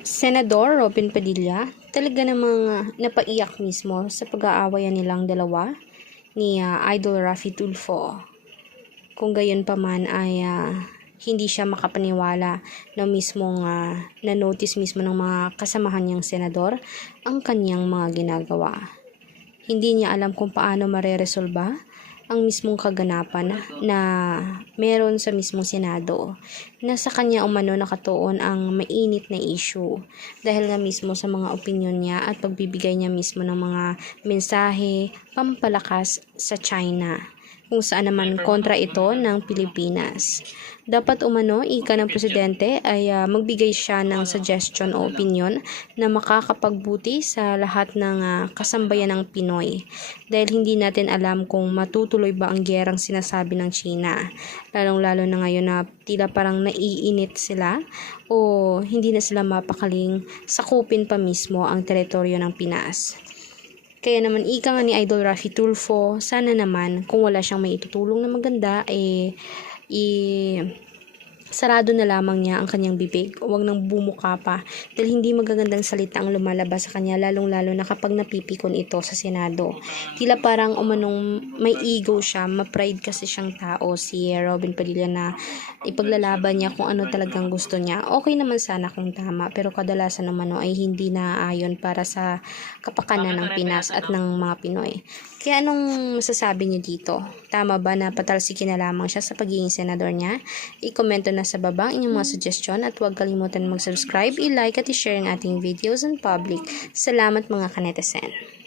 Senador Robin Padilla talaga namang napaiyak mismo sa pag-aawayan nilang dalawa ni Idol Raffy Tulfo. Kung gayon pa man ay hindi siya makapaniwala na mismong na-notice mismo ng mga kasamahan niyang senador ang kanyang mga ginagawa. Hindi niya alam kung paano mareresolba ang mismong kaganapan na meron sa mismong Senado na sa kanya umano nakatuon ang mainit na issue dahil nga mismo sa mga opinyon niya at pagbibigay niya mismo ng mga mensahe pampalakas sa China kung saan naman kontra ito ng Pilipinas. Dapat umano, ika ng presidente ay magbigay siya ng suggestion o opinion na makakapagbuti sa lahat ng kasambayan ng Pinoy. Dahil hindi natin alam kung matutuloy ba ang gerang sinasabi ng China. Lalong-lalo na ngayon na tila parang naiinit sila o hindi na sila mapakaling sakupin pa mismo ang teritoryo ng Pinas. Kaya naman ika nga ni Idol Raffy Tulfo, sana naman kung wala siyang may itutulong na maganda sarado na lamang niya ang kanyang bibig. Huwag nang bumuka pa dahil hindi magagandang salita ang lumalabas sa kanya lalong-lalo na kapag napipikon ito sa Senado. Tila parang umanong may ego siya, ma-pride kasi siyang tao si Robin Padilla na ipaglalaban niya kung ano talagang gusto niya. Okay naman sana kung tama pero kadalasan naman ay hindi naaayon para sa kapakanan ng Pinas at ng mga Pinoy. Kaya anong masasabi niyo dito? Tama ba na patalsikin na lamang siya sa pagiging senador niya? I-komento na sa baba ang inyong mga suggestion at huwag kalimutan mag-subscribe, i-like at i-share ang ating videos in public. Salamat mga kanetesen.